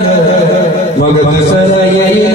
मग दुसरं येईल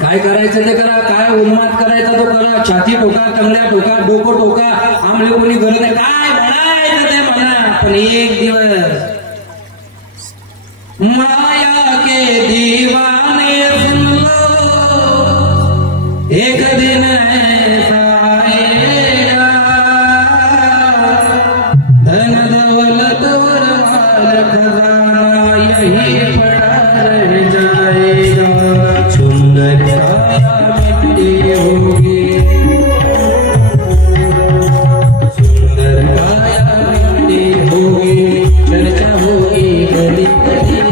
काय करायचं ते करा, काय उन्माद करायचा तो करा, छाती टोका, कंगड्या टोका, डोकं टोका, आमले कोणी गरज नाही, काय म्हणायचं ते म्हणा, पण एक दिवस माया के दीवाने सुन लो, एक दिन ऐसा आएगा, धन दौलत और माल खजाना यही पड़ा रह जाएगा, सुंदर मिट्टी होगी, सुंदर काया मिट्टी होगी, चर्चा होगी गली गली,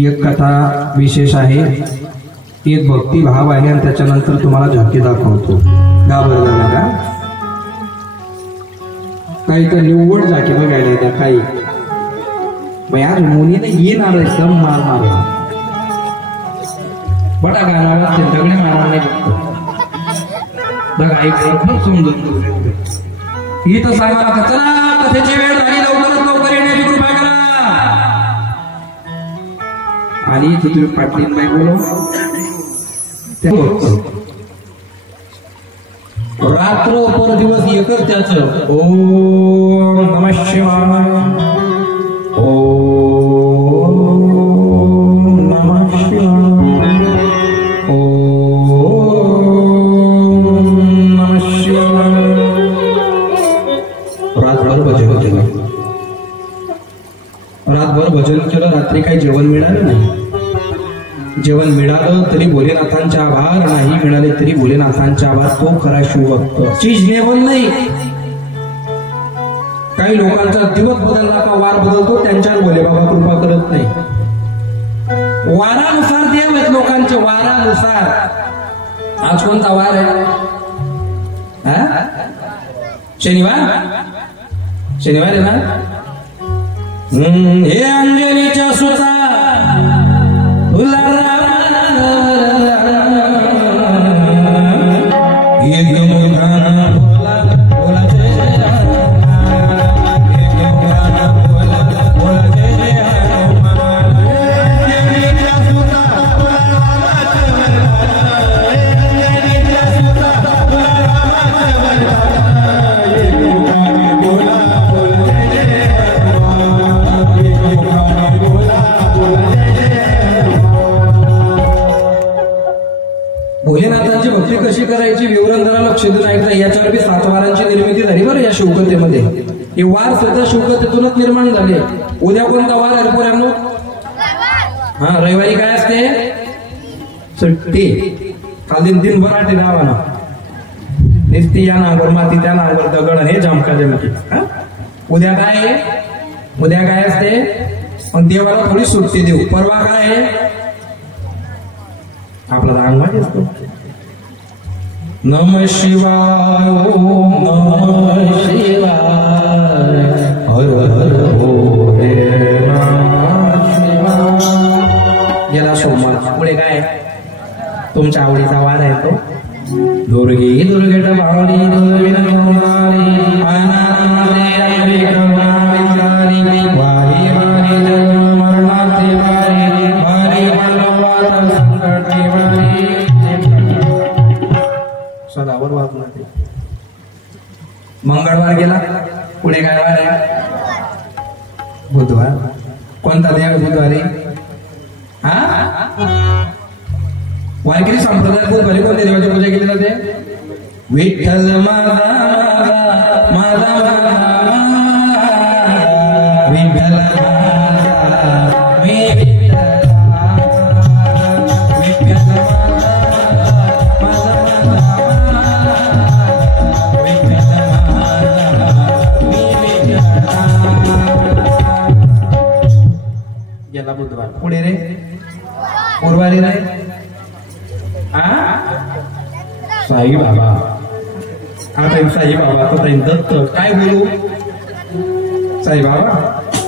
एक कथा विशेष आहे, एक भक्ती भाव आहे आणि त्याच्यानंतर तुम्हाला झटके दाखवतो. घाबरला का? काही तर निव्वळ झाके बघायला त्या काही यार मुलीने येणार एकदम मारणार बटा गाणार दगडे मारणार नाही बघा एकदम समजून ही तर सांगा चला कथेची वेळ झाली, लवकरात लवकर येण्याची कृपा करा. आणि तुम्ही पाटील बाई बोलव रात्र पर दिवस एकच त्याच ओम नमः शिवाय ओम नमः शिवाय ओम नमः शिवाय रातभर भजन केलं रातभर भजन केलं रात्री काही जेवण मिळालं नाही जेवण मिळालं तरी भोलेनाथांचे आभार नाही मिळाले तरी भोलेनाथांचे आभार तो खरा शिवभक्त चीज लेवल नाही काही लोकांचा दिवस बदलला का वार बदलतो त्यांच्यावर भोले बाबा कृपा करत नाही वारानुसार देव आहेत लोकांचे वारानुसार आज कोणता वार आहे शनिवार आहे ना हे अंजनीच्या सुता भोलेनाथांची भक्ती कशी करायची विवरण जरा लक्ष देऊन ऐकता याच्यावर 7 वारांची निर्मिती झाली बरं या शिवकथेमध्ये हे वार सुद्धा शिवकथेतूनच निर्माण झाले उद्या कोणता वार आहे पोरांनो हा रविवारी काय असते सुट्टी काल दिनभर आटे गावाला निस्ती या नांगर माती त्या नांगर दगड हे जमका जमकी उद्या काय असते पण देवाला थोडी सुट्टी देऊ परवा काय आहे आपला रांगवाज असतो नमः शिवाय ओम नमः शिवाय हर हर भोले नमः शिवाय याला सोमवार पुढे काय तुमच्या आवडीचा वार आहे तो दुर्गी दुर्गेट भावली दुर्विन गौरारी अनाथे अंबिका विचारी वारी वारी जन्म मरणाचे वारी वारी वल्लवात संकटी वारी सदावर वाचणार ते मंगळवार गेला पुढे काय वार आहे बुधवार कोणता देव बुधवारी वारकरी संप्रदायात बुधवारी कोणत्या देवाची पूजा केली जाते विठ्ठल माझा माझा विठ्ठल गेला बुधवार पुढे रे गुरुवारी रे साई बाबा आता साई बाबा तो दत्त काय बोलू साई बाबा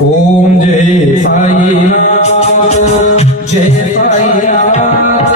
ओम जय साईनाथ जय साईनाथ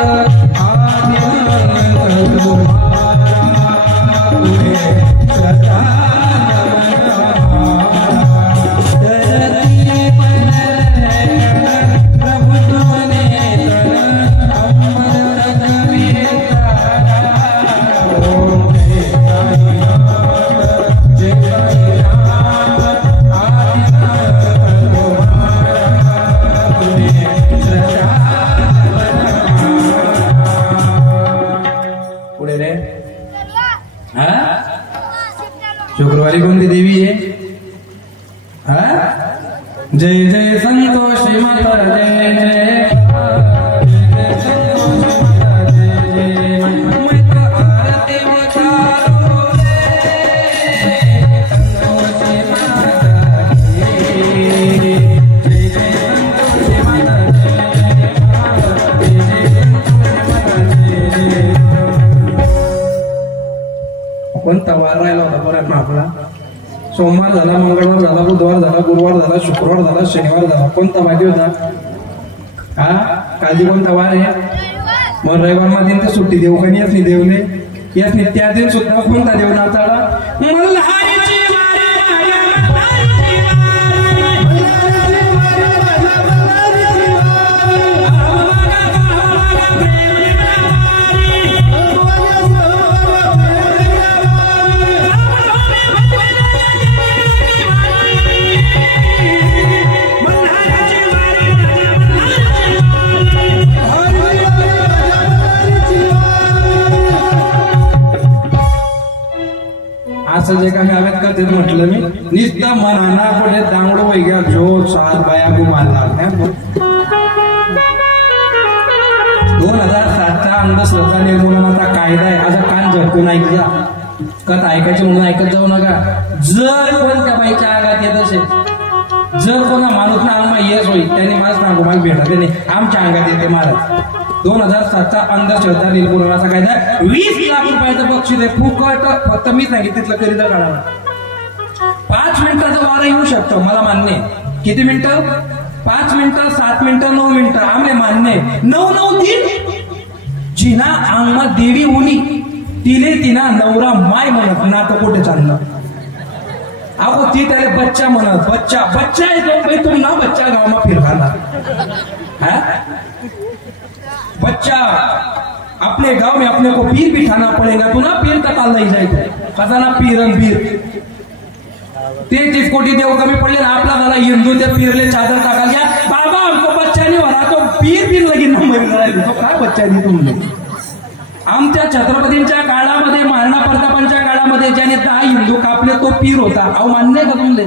शुक्रवारी कोणती देवी आहे जय जय संतोषी माता जय जय कोणता वार राहिला होता बरं आपला सोमवार झाला मंगळवार झाला बुधवार झाला गुरुवार झाला शुक्रवार झाला शनिवार झाला कोणता माहिती होता काळजी कोणता वार आहे मग रविवार मध्ये तर सुट्टी देऊ का नाही देवने यासनी त्या दिन सुद्धा कोणता देव नाचाला असं जे काही हवेत का तेच म्हटलं मी निस्ता मनाना पुढे दांगडो वैग्या जो 7 बाया गो मानला 2007चा अंधश्रद्धा निर्मूलनाचा कायदा आहे. असा कान झटकून ऐकला कथ ऐकायचे म्हणून ऐकत जाऊ नका. जर कोण त्या बाईच्या अंगात येत असेल, जर कोणा माणूस ना अंगमा येस होईल त्यांनी मला सांगू मला भेटत नाही आमच्या अंगात येते महाराज. 2007चा अंधश्रद्धा निर्मूलनाचा कायदा 20 लाख रुपयाचं बक्षीस आहे फुकट. फक्त मी सांगितलं करीता काढा 5 मिनिटाचा वारा येऊ शकतो मला मान्य. किती मिनिटं? 5 मिनिटं, 7 मिनिटं, 9 मिनिटं आम्हाला मान्य. 9 दिन जिना अंगमा देवी उनी तिले तिना नवरा माय म्हणत ना तर कुठे चाललं. अहो ती त्याला बच्चा म्हणत. बच्चा बच्चा आहे तुम ना बच्चा गावमा फिरखाना बच्चा अपने गांव में अपने को पीर बिठाना पड़ेगा. तू ना पीर का ताल नहीं जाए कसा ना पीरन पीर ते 30 कोटी देव कमी पडले ना आपला झाला हिंदू त्या पीरले चादर टाका घ्या बाबा हमको बच्चा नहीं भरा तो पीर पीर लगीन नंबर करायला तो काय बच्चा नाही तुमने. आमच्या छत्रपतींच्या काळामध्ये महाराणा प्रतापांच्या काळामध्ये ज्याने 10 हिंदू कापले तो पीर होता. अहो मान्य का तुमले?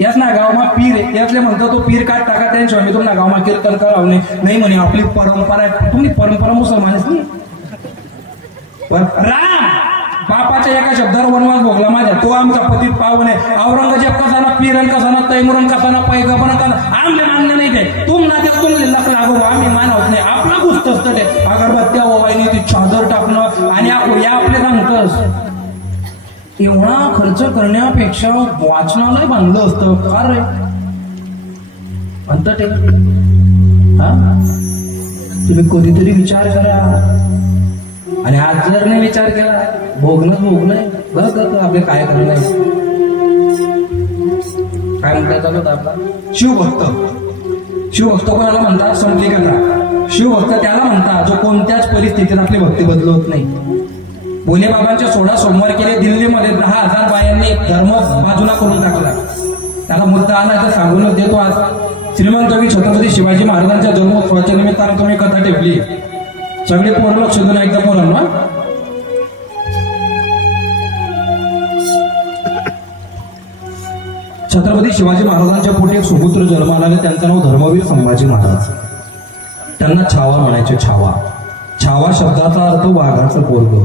याच ना गावमा पीर आहे यातले म्हणतो तो पीर काट टाका त्यांच्या मी तुम्हाला गावमा कीर्तन करावं नाही म्हणे आपली परंपरा आहे. तुम्ही परंपरा मुसलमानच नाही. राम बापाच्या एका शब्दावर वनवास भोगला माझ्या तो आमचा पतीत पावन आहे. औरंगजेब कसाना पीरन कसाना तैमुरन कसाना पैगंबर कसा आमले मान्य नाही ते तुम ना ते तुमले लक लागो आम्ही मानवत नाही. आपला गुस्त असतं ते अगरबत्त्या ओवायनी ती चादर टाकणं आणि या आपले सांगतस एवढा खर्च करण्यापेक्षा वाचनालय बांधलं असतं का रे म्हणत ते. तुम्ही कधीतरी विचार करा. आणि आज जर नाही विचार केला भोगणं आपले काय करणं नाही. काय म्हणतात आपला शिवभक्त कोणाला म्हणतात? संपली कथा. शिवभक्त त्याला म्हणतात जो कोणत्याच परिस्थितीत आपली भक्ती बदलवत नाही. बोले बाबांच्या 16 सोमवार केले दिल्लीमध्ये 10,000 बायांनी धर्म बाजूला करून टाकला. त्याला मुद्दा आला तर सांगूनच देतो. आज श्रीमंत छत्रपती शिवाजी महाराजांच्या जन्मोत्सवाच्या निमित्तानं तुम्ही कथा ठेवली. सगळे पोरं लक्ष देऊन एकदा पोरांना छत्रपती शिवाजी महाराजांच्या पोटी एक सुपुत्र जन्माला आले. त्यांचं नाव धर्मवीर संभाजी महाराज. त्यांना छावा म्हणायचे. छावा छावा शब्दाचा अर्थ वाघाचं पोरग.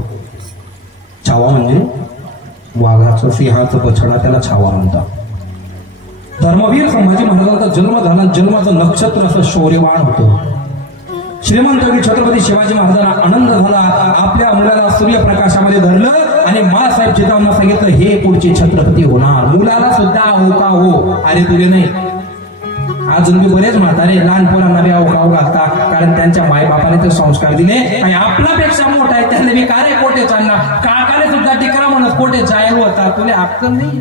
छावा म्हणजे वाघाचं सिंहाचं बछडा त्याला छावा म्हणतात. धर्मवीर संभाजी महाराजांचा जन्म झाला. जन्माचं नक्षत्र असं शौर्यवान होतं. श्रीमंत छत्रपती शिवाजी महाराजांना आनंद झाला. आपल्या मुलाला सूर्यप्रकाशामध्ये धरलं आणि मासाहेब जिजाऊंना सांगितलं हे पुढचे छत्रपती होणार. मुलाला सुद्धा हो का हो अरे तुले नाही. अजून मी बरेच म्हातारे लहान पोरांना बी अवकाव घालतात कारण त्यांच्या मायबापाने ते संस्कार दिले आणि आपल्यापेक्षा मोठा आहे त्याने बी काय कोटे चालणार. काकाने सुद्धा टिकरा म्हणत कोटे जाय होता तुले अक्कल नाही.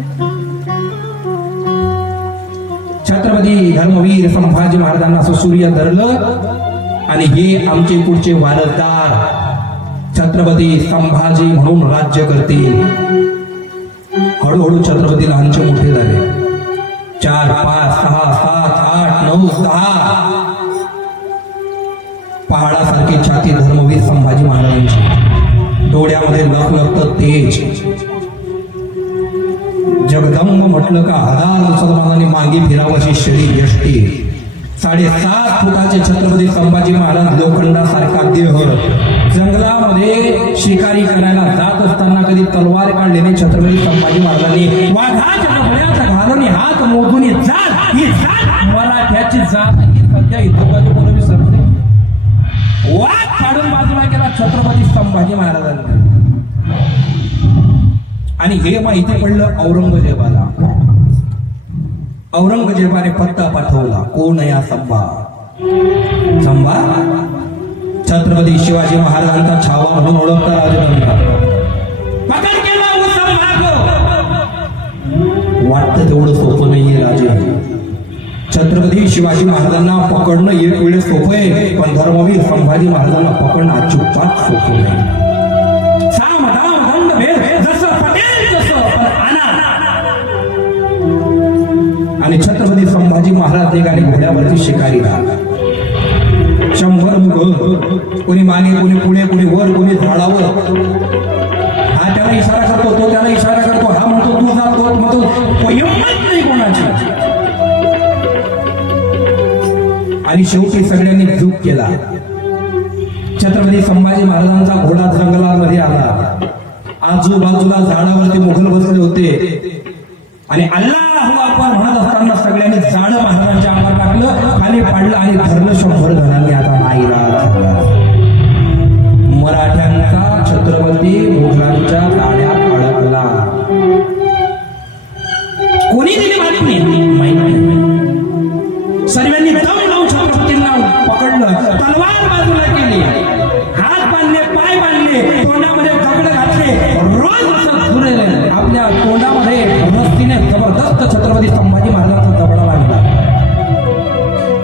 छत्रपती धर्मवीर संभाजी महाराजांना असं सूर्य धरलं आणि हे आमचे पुढचे वारसदार छत्रपती संभाजी म्हणून राज्य करतील. हळूहळू छत्रपती लहानचे मोठे झाले. 4, 5, 6, 7, 8, 9, 10 पहाडासारखी छाती धर्मवीर संभाजी महाराजांची. डोळ्यामध्ये लखलखत तेज. जगदंब म्हटलं का 1000 मुसलमानांनी मागे फिरावशी शरीर यष्टी. 7.5 फुटाचे छत्रपती संभाजी महाराज लोखंडासारखा देह. जंगलामध्ये शिकारी करायला जात असताना कधी तलवार काढली नाही. छत्रपती संभाजी महाराजांनी वाघाच्या डोळ्याचा घालून हात मोजून जात ही जात मराठ्याची जात ही सध्या इथं कोणी विसरते. वाघ काढून बाजूला केला छत्रपती संभाजी महाराजांनी. आणि हे माहिती पडलं औरंगजेबाला. औरंगजेबाने पत्ता पाठवला. कोण या संभा? संभा छत्रपती शिवाजी महाराजांचा छावा म्हणून ओळखता राजदंडा. पकड केला वाटतं तेवढं सोपं नाहीये राजे. छत्रपती शिवाजी महाराजांना पकडणं एक वेळेस सोपं आहे पण धर्मवीर संभाजी महाराजांना पकडणं अचूकताच सोपं नाही. साम दाम दंड भेद जसं पटेल तसं पण आणा. आणि छत्रपती संभाजी महाराज एकाने घोड्यावरती शिकारी राहतात. 100 मुघल कोणी मागे कोणी पुढे कोणी वर कोणी झाडावर. हा त्याला इशारा करतो तो त्याला इशारा मधून हिंमत नाही कोणाची. आणि शेवटी सगळ्यांनी चूक केला. छत्रपती संभाजी महाराजांचा घोडा जंगलामध्ये आला. आजूबाजूला झाडावरती मुघल बसले होते आणि अल्लाहू अकबर म्हणत असताना सगळ्यांनी झाडं महाराजांच्या अंगावर टाकलं, खाली पाडलं आणि धरलं 100 जणांनी. आता नाईलाज झाला. मराठ्यांचा छत्रपती मुघलांच्या ताड्यात अडकला. कोणी दिली बातमी माहित नाही. सर्वांनी दम लावून छत्रपतींना पकडलं, तलवार बाजूला केली, हात बांधले, पाय बांधले, तोंडामध्ये दगड घातले. रोज असं धुरले आपल्या तोंडामध्ये रस्तीने जबरदस्त छत्रपती संभाजी महाराजांचा दबडा बांधला.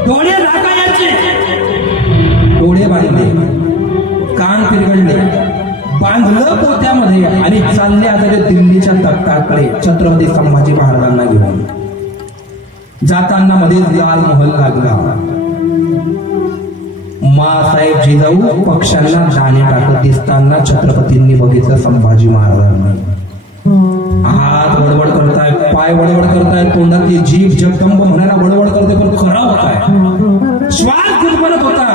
डोळे राखायचे, डोळे बांधले, कान पिरगडले, बांधलं पोत्यामध्ये आणि चालले आता ते दिल्लीच्या तख्ताकडे छत्रपती संभाजी महाराजांना घेऊन. जाताना मध्ये लाल महल लागला. मासाहेब जिजाऊ पक्षांना दाणे टाकत दिसताना छत्रपतींनी बघितलं संभाजी महाराजांनी. हात वडवड करताय, पाय वडवड करताय, तोंडातली जीभ जगदंब म्हणायला वडवड करते, पण खरा होताय. श्वास गुदमरत होता.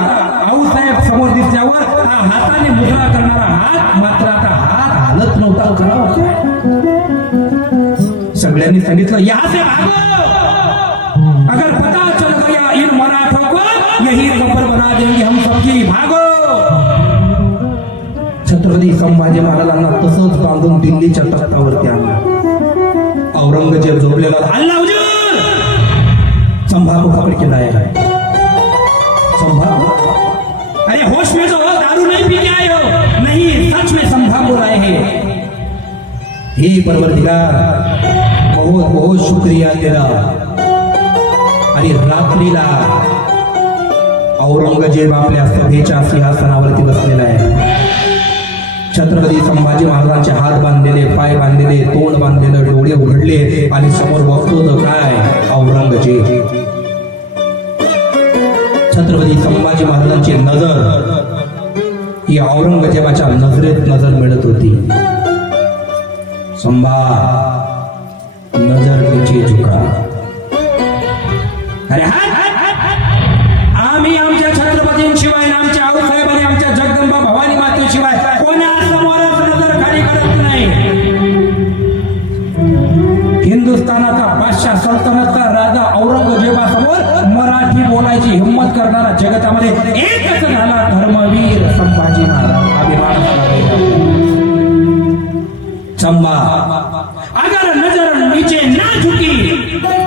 आऊसाहेब समोर दिसल्यावर हा हाताने मुद्रा करणारा हात मात्र आता हात हालत नव्हता, खरा होता. सगळ्यांनी सांगितलं, यहाँ से भागो, अगर पता चल गया इन मराठों को यही खबर बना देंगे हम सबकी, भागो. छत्रपती संभाजी महाराजांना तसंच बांधून दिल्लीच्या तख्तावरती आणलं. औरंगजेब झोपलेला, अल्लाह हुजूर, संभा को पकड़ के लाया है. संभा, अरे होश में तो हो, दारू नहीं पी के आए हो. नहीं, सच में संभा को लाए हैं. हे परवरदिगार, बहुत बहुत शुक्रिया तेरा. आणि रात्रीला औरंगजेब आपल्या सभेच्या सिंहासनावरती बसलेला आहे. छत्रपती संभाजी महाराजांचे हात बांधलेले, पाय बांधलेले, तोंड बांधलेलं, डोळे उघडले आणि समोर बघतो तर काय, औरंगजेब. छत्रपती संभाजी महाराजांची नजर ही औरंगजेबाच्या नजरेत नजर मिळत होती. संभा, नजर नीचे झुका. अरे आम्ही आमच्या छत्रपतींशिवाय, आमच्या आऊसाहेब आणि आमच्या जगदंबा भवानी मातेशिवाय कोणासमोरच नजर खाली करत नाही. हिंदुस्थानाचा बादशाह, सल्तनतचा राजा औरंगजेबासमोर मराठी बोलायची हिंमत करणारा जगतामध्ये एकच झाला, धर्मवीर संभाजी महाराज. अभिमान. संभा, अगर नजर नीचे ना झुकी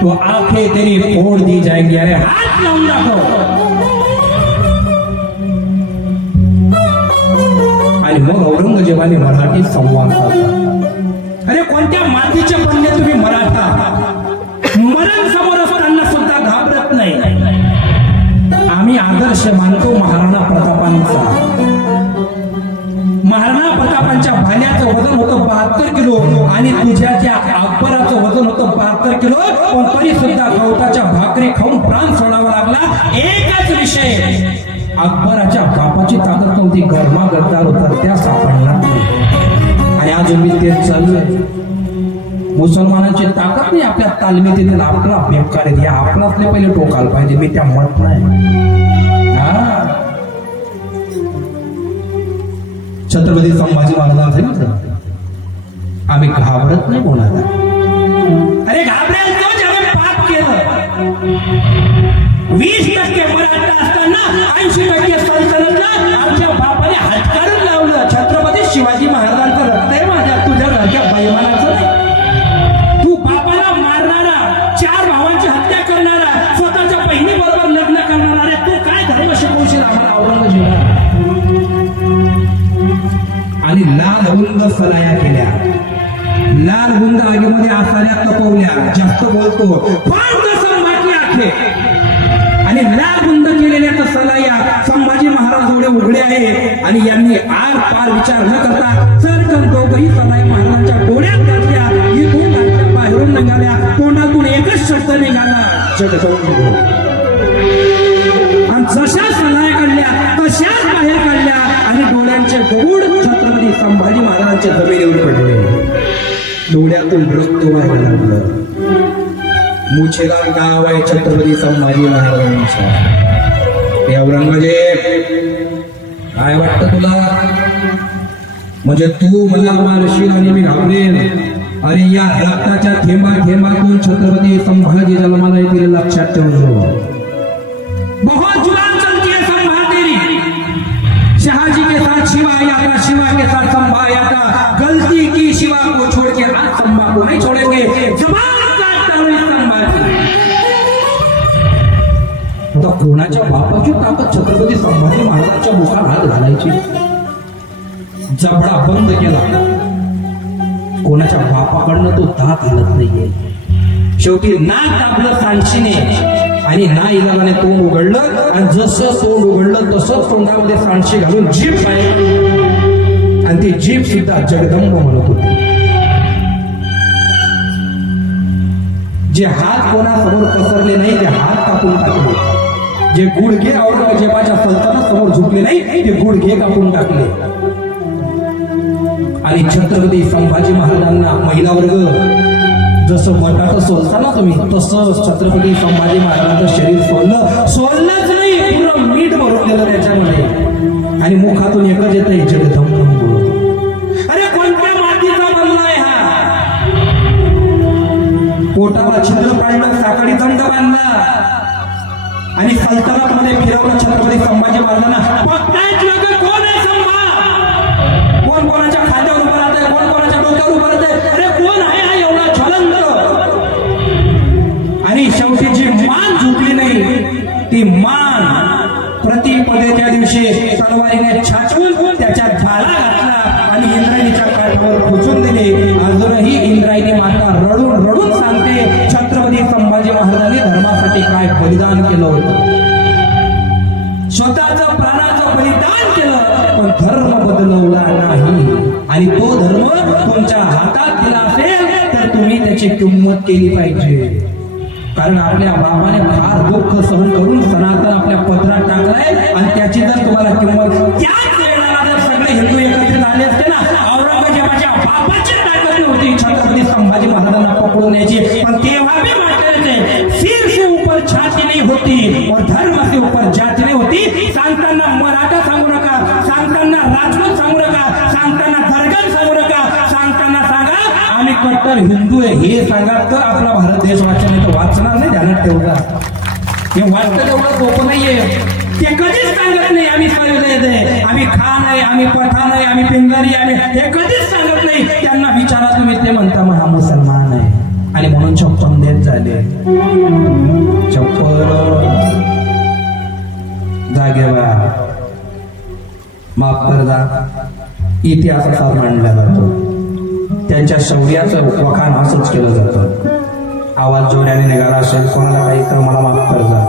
तो आंखें तेरी फोड़ दी जाएंगी. अरे हात लावून दाखव. आणि मग औरंगजेबाने मराठीत संवाद साधला. अरे कोणत्या मातीचे बनले तुम्ही मराठा? मरण समोर असताना सुद्धा घाबरत नाही. आम्ही आदर्श मानतो महाराणा प्रतापांचा. महाराणा प्रतापांच्या भाल्याचं वजन होतं 72 किलो आणि तुझ्या त्या अकबराचं वजन होतं 72 किलो. पण तरी सुद्धा गवताच्या भाकरी खाऊन प्राण सोडावा लागला. एकच विषय, अकबराच्या बापाची ताकद नव्हती, गरमा गद्दार होता, त्या सापडणार नाही. आणि अजून मी तेच चालू आहे. मुसलमानांची ताकद नाही आपल्या तालमीत येतील, आपला बेकार आहे. आपलाच पहिले टोकायला पाहिजे. मी त्या मत नाही. छत्रपती संभाजी महाराजांचे आम्ही घाबरत नाही कोणाला. अरे घाबरेल तो ज्याने पाप केलं. 20% मराठा असताना 80% सल्तनतला आमच्या बापाने हात काढून लावलं. छत्रपती शिवाजी महाराजांचं रक्त आहे माझ्या, तुझ्या घरच्या बैमानाचं नाही. तू बापाला मारणारा, 4 भावांची हत्या करणारा, स्वतःच्या बहिणीबरोबर लग्न करणारा, रे तू काय धर्म शिकवशील आम्हाला औरंगजेबाला? आणि लाल गुंद सलाया केल्या, लाल गुंद आगीमध्ये आसाऱ्या तपवल्या. जास्त बोलतो बाकी आखे. आणि लाल गुंद केलेल्या सलाया संभाजी महाराज एवढे उघडे आहे. आणि यांनी आर पार विचार न करता चरकन दोघही सलाया महाराजांच्या डोळ्यात घातल्या, इथून घातल्या, बाहेरून निघाल्या. तोंडातून एकच शब्द निघाला, जगदंब. आणि जशा सलाया काढल्या तशाच बाहेर काढल्या आणि डोळ्यांचे गरुड छत्रपती संभाजी महाराजांच्या जमिनीवर पडले. डोळ्यातून रक्त व्हायला लागलं. मुछेला गाव आहे छत्रपती संभाजी महाराजांचा. हे औरंगजेब काय वाटतं तुला? म्हणजे तू मला मारशील आणि मी घाबरेन? अरे या रक्ताच्या थेंबा थेंबातून छत्रपती संभाजी जन्माला येतील, लक्षात ठेवतो. बहुत जुबान चलती है संभाल तेरी. शहाजी के साथ शिवा आया था, शिवा के साथ संभा आया था. गलती की शिवा को छोड़ के आज संभा को नहीं छोड़ेंगे. जबान काटता हुई संभाजी. आता कोणाच्या बापाची ताकद छत्रपती संभाजी महाराजांच्या मुखात हात घालायची? जबडा बंद केला. कोणाच्या बापाकडनं तो दात हलत नाहीये. शेवटी नाक दाबलं सांडशीने आणि ना इलाजाने तोंड उघडलं आणि जसं तोंड उघडलं तसंच तोंडामध्ये सांडशी घालून जीभ बाहेर आणि ती जीभ सुद्धा जगदंब म्हणत होती. जे हात कोणासमोर पसरले नाही ते हात कापून टाकले. जे गुडघे औरंगजेबाच्या सल्तनत समोर झुकले नाही ते गुडघे कापून टाकले. आणि छत्रपती संभाजी महाराजांना महिला वर्ग जसं बटाटा सोलता ना तुम्ही, तसं छत्रपती संभाजी महाराजांचं शरीर सोललंच नाही, पुरं मीठ भरून गेलं त्याच्यामध्ये. आणि मुखातून एकच येतंय जगदंब. अरे कोणत्या मातीचा बनलाय हा? पोटाला छिद्र पाडलं, साखळी दंड बांधला आणि सल्तनतमध्ये फिरवलं छत्रपती संभाजी महाराजांना. बघतायत लोक कोण आहे संभा? कोण कोणाच्या खांद्यावर उभं राहतंय, कोण कोणाच्या डोक्यावर उभं राहतंय. अरे कोण आहे हा एवढा ज्वलंत? आणि शेवटी जी मान झुकली नाही ती मान प्रतिपदेच्या दिवशी तलवारीने छाचवून त्याच्या झाला घातला आणि इंद्रायणीच्या काठावर खुचून दिले. अजूनही इंद्रायणी माता रडून रडून सांगते छत्रपती संभाजी महाराजांनी धर्मासाठी काय बलिदान केलं होतं. स्वतःचं प्राणाचं बलिदान केलं पण धर्म बदलवला नाही. आणि तो धर्म तुमच्या हातात दिला असेल तर तुम्ही त्याची किंमत केली पाहिजे. कारण आपल्या बापाने फार दुःख सहन करून सनातन आपल्या पदरात टाकलाय आणि त्याची जर तुम्हाला किंमत त्याच वेळेला जर सगळे हिंदू एकत्रित आले असते ना, औरंगजेबाच्या बापाची ताकद होती छत्रपती संभाजी महाराजांना पकडून यायची. पण तेव्हा भी मानते सिर से ऊपर छाती नहीं होती और धर्म से ऊपर जाती नहीं होती. सांगताना मराठा सांगू नका, सांगताना राजपूत सांगू नका, सांगताना दर्गन सांगू नका, सांगताना सांगा आम्ही कट्टर हिंदू आहे हे सांगा तर आपला भारत देश वाचन तर वाचणार नाही. ध्यानात ठेवता हे वाचतं तेवढं सोपं नाहीये. ते कधीच सांगत नाही आम्ही सैयद आहे, आम्ही खान आहे, आम्ही पठाण आहे, आम्ही पिंगारी आम्ही, हे कधीच सांगत नाही. त्यांना विचारा तुम्ही, ते म्हणता मग हा मुसलमान आहे आणि म्हणून छप्पन देत झाले. छप्पर जागेवा माफ कर जा. इतिहास असा मांडला जातो, त्यांच्या शौर्याचं वखाण असंच केलं जातं. आवाज जोराने निघाला असेल कोणाला काही तर मला माफ कर जा.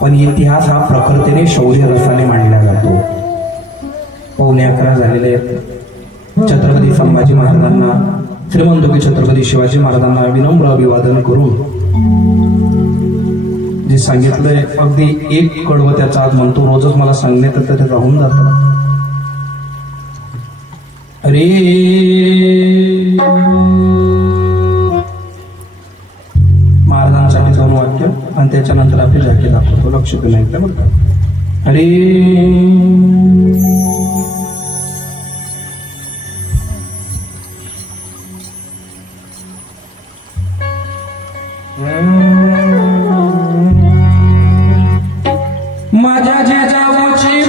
पण इतिहास हा प्रखरतेने शौर्य रसाने मांडला जातो. 11:15 झालेले छत्रपती संभाजी महाराजांना, श्रीमंत छत्रपती शिवाजी महाराजांना विनम्र अभिवादन करून जे सांगितलंय अगदी एक कडवं त्याचा आज म्हणतो, रोजच मला सांगणे तर ते राहून जातं. अरे महाराजांसाठी 2 वाक्य आणि त्याच्यानंतर आपली झाकी दाखवतो. लक्ष देऊन ऐकलं बरं का. अरे माझ्या जेजाऊची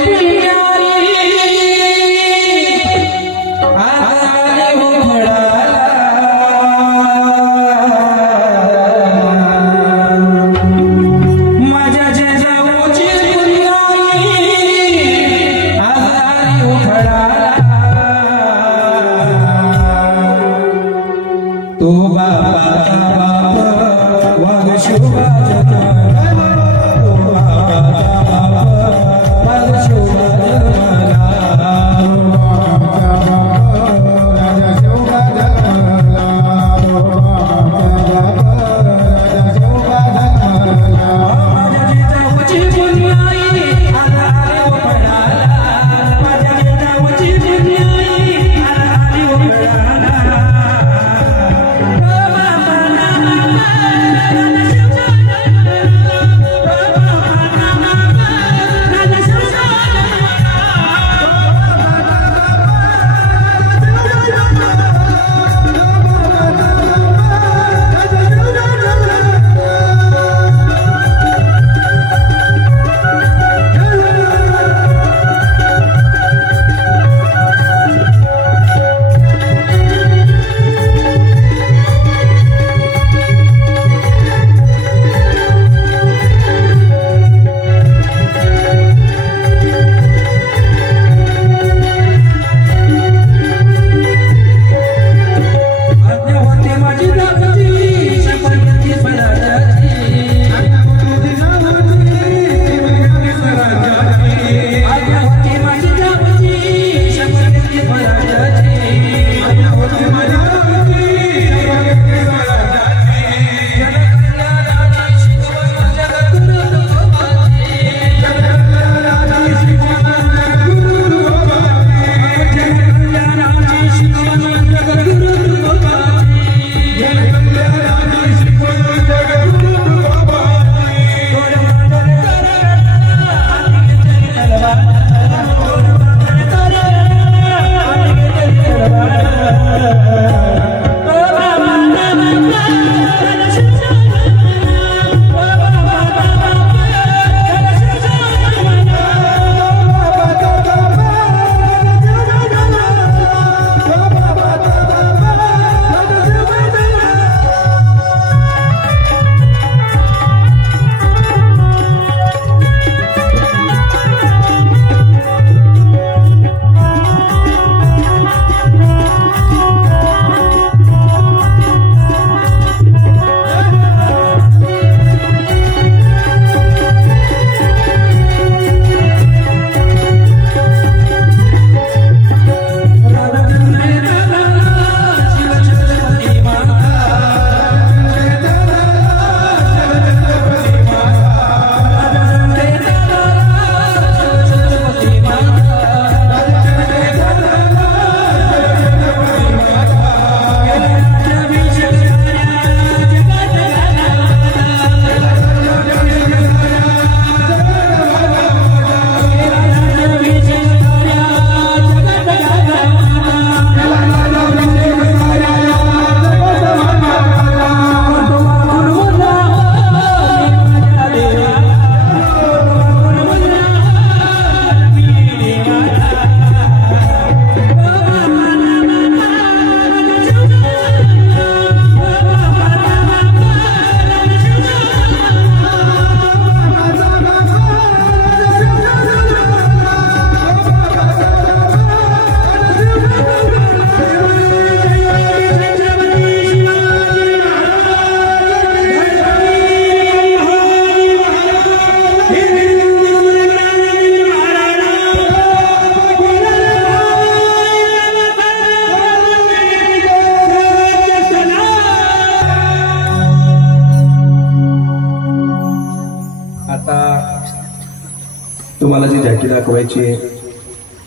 गावामध्ये झाकी दाखवायची,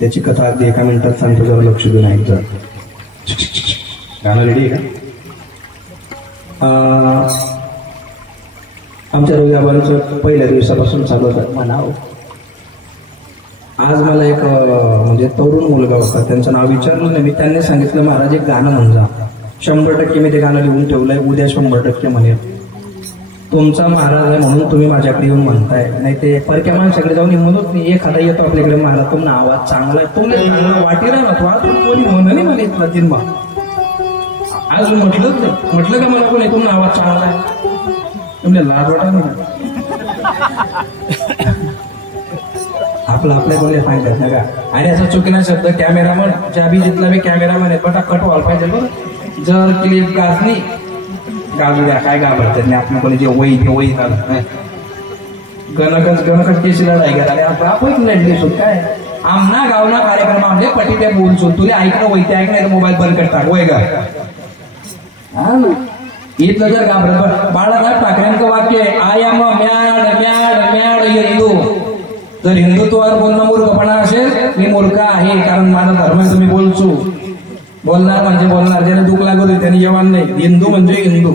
त्याची कथा अगदी 1 मिनिटात सांगतो, जरा लक्ष देऊन ऐकतो. गाणं रेडी आहे का? आमच्या रोगाबाईचं पहिल्या दिवसापासून चालू होतं म्हणावं. आज मला एक म्हणजे तरुण मुलगा होता, त्यांचं नाव विचारलं नाही मी. त्यांनी सांगितलं महाराज एक गाणं म्हणजा. 100% मी ते गाणं लिहून ठेवलंय, उद्या 100% म्हणेल. तुमचा महाराज आहे म्हणून तुम्ही माझ्याकडे येऊन म्हणताय, नाही ते परक्या माणसाकडे जाऊन म्हणत नाही. एखादा येतो आपल्याकडे, महाराज तुमचा आवाज चांगला आहे, तुम्ही वाटी राहा तो आता कोणी म्हणून म्हणे इथला जिन्मा अजून म्हटलंच नाही. म्हटलं का मला कोणी तुमचा आवाज चांगला आहे, तुमच्या लाज वाटा नाही. आपलं आपल्या कोणी सांगतात ना का. आणि असं चुकीना शब्द कॅमेरामन चाबी जितला बी कॅमेरामन आहे बटा कट व्हायला पाहिजे बरं. जर क्लिप गाजली गाजू द्या, काय घाबरतात नाही. आपण कोणी जे वही ते वही गणकच केसी लढाई घ्या. अरे आपण लढली सुट काय आमना गावना कार्यक्रम आमले पटी ते बोलचून तुला ऐकणं वैते ऐकणं मोबाईल बंद करता वय गा. हा ना इथलं जर घाबरत बाळासाहेब ठाकरेंचं वाक्य आहे, I am mad mad mad Hindu. जर हिंदुत्वावर बोलणं मूर्खपणा असेल, मी मूर्ख आहे कारण माझा धर्म आहे, तुम्ही बोलचू. बोलणार म्हणजे बोलणार, ज्याने दुःख लागू दे त्याने जेवण नाही. हिंदू म्हणजे हिंदू.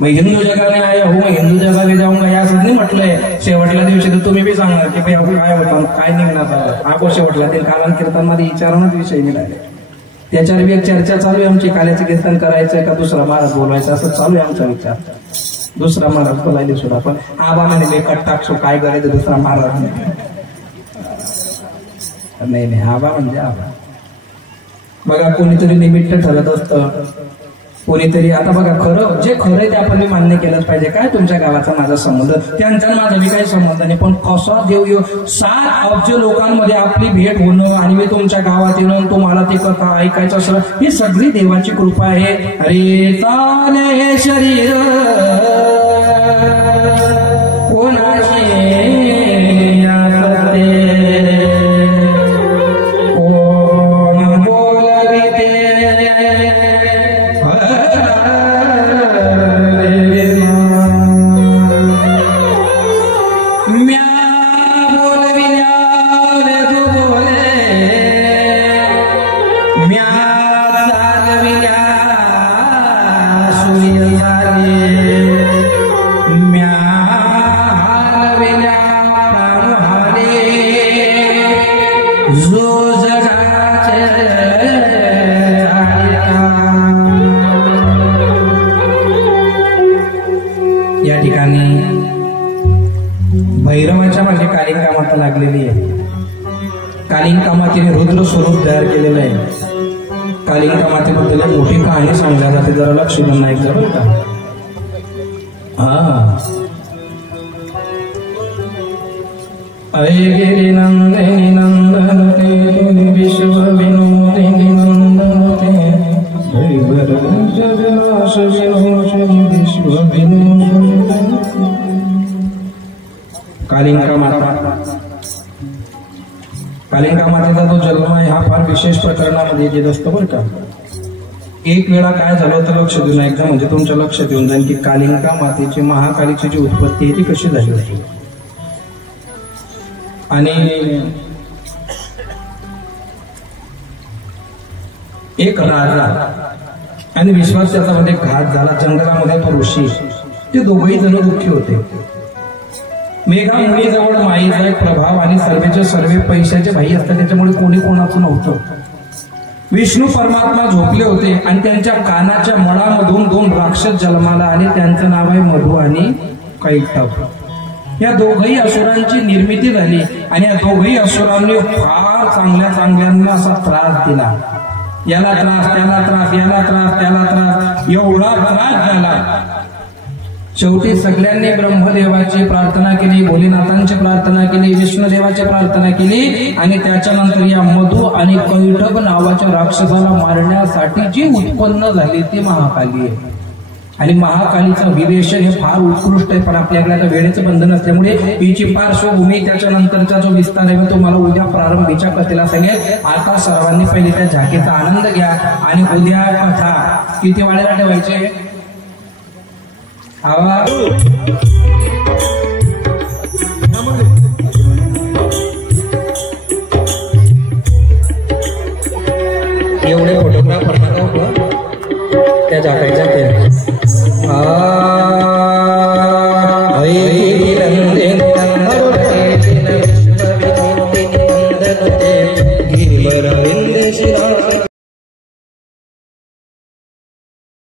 मग हिंदू जगाने आया हो, हिंदू जगाने जाऊन या असं नाही म्हटलंय. शेवटल्या दिवशी तर तुम्ही बी सांगणार की भाई आपण काय होतं काय निघणार आपण शेवटला ते कालन कीर्तनमध्ये विचारणच विषय निघाले. त्याच्यावर बी एक चर्चा चालू आहे आमची, काल्याचं कीर्तन करायचंय का दुसरा महाराज बोलवायचा, असं चालू आहे आमचा विचार. दुसरा महाराज बोलायला सुद्धा पण आबा म्हणे लेखट टाकसो काय करायचं दुसरा महाराज नाही नाही. आबा म्हणजे आबा. बघा कोणीतरी निमित्त ठरत असतं, कोणीतरी आता बघा खरं जे खरं आहे ते आपण मान्य केलंच पाहिजे. काय तुमच्या गावाचा माझा संबंध, त्यांचा माझा बी काही संबंध नाही, पण कसा देव 7 अब्ज लोकांमध्ये आपली भेट होणं आणि मी तुमच्या गावात येणं तुम्हाला ते कथा ऐकायचं असं ही सगळी देवाची कृपा आहे. अरे चाले हे शरीर कोणाशी या ठिकाणी भैरवाच्या मागे कालिंका माता लागलेली आहे. कालिंका मातेने रुद्र स्वरूप तयार केलेलं आहे. कालिंका मातेबद्दल एक मोठी कहाणी सांगल्या जाते, जरा लक्ष देऊन ऐकलं बरं का. हा गिरी नंदिनी नंदनते विश्व विनोदिनी नंदनते विनाश विनोदिनी विश्व विनोदिनी. कालिंका माता, कालिंका मातेचा जो जन्म आहे हा फार विशेष प्रकरणामध्ये येत असतो बरं का. एक वेळा काय झालं होतं लक्ष देऊन एकदा म्हणजे तुमच्या लक्षात येऊन जाईल की कालिंका मातेची महाकालीची जी उत्पत्ती आहे ती कशी झाली होती. आणि एक राजा आणि विश्वास त्याच्यामध्ये घात झाला. जंगलामध्ये तो ऋषी, ते दोघही जण दुःखी होते. मेघा मुनीजवळ माईचा एक प्रभाव आणि सर्वेचे सर्वे पैशाचे भाई असतात, त्याच्यामुळे कोणी कोणाचं नव्हतं. विष्णू परमात्मा झोपले होते आणि त्यांच्या कानाच्या मळामधून 2 राक्षस जन्माला आले. त्यांचं नाव आहे मधु आणि कैटभ. या दोघही असुरांची निर्मिती झाली आणि या दोघही असुरांनी फार चांगल्यांना असा त्रास दिला. याला त्रास त्याला त्रास, याला त्रास त्याला त्रास, एवढा त्रास झाला. शेवटी सगळ्यांनी ब्रह्मदेवाची प्रार्थना केली, भोलेनाथांची प्रार्थना केली, विष्णुदेवाची प्रार्थना केली आणि त्याच्यानंतर या मधु आणि कैटभ नावाच्या राक्षसाला मारण्यासाठी जी उत्पन्न झाली ती महाकाली आहे. आणि महाकालीचं विवेचन हे फार उत्कृष्ट आहे, पण आपल्याकडे आता वेळेचं बंधन असल्यामुळे हिची पार्श्वभूमी त्याच्यानंतरचा जो विस्तार आहे तो मला उद्या प्रारंभीच्या कथेला सांगेल. आता सर्वांनी पहिले त्या झाकीचा आनंद घ्या आणि उद्या कथा किती वाढायला ठेवायचे आवाज एवढे फोटोग्राफर त्या जागायच्या केल्या गिरिवर विंध्य शिरा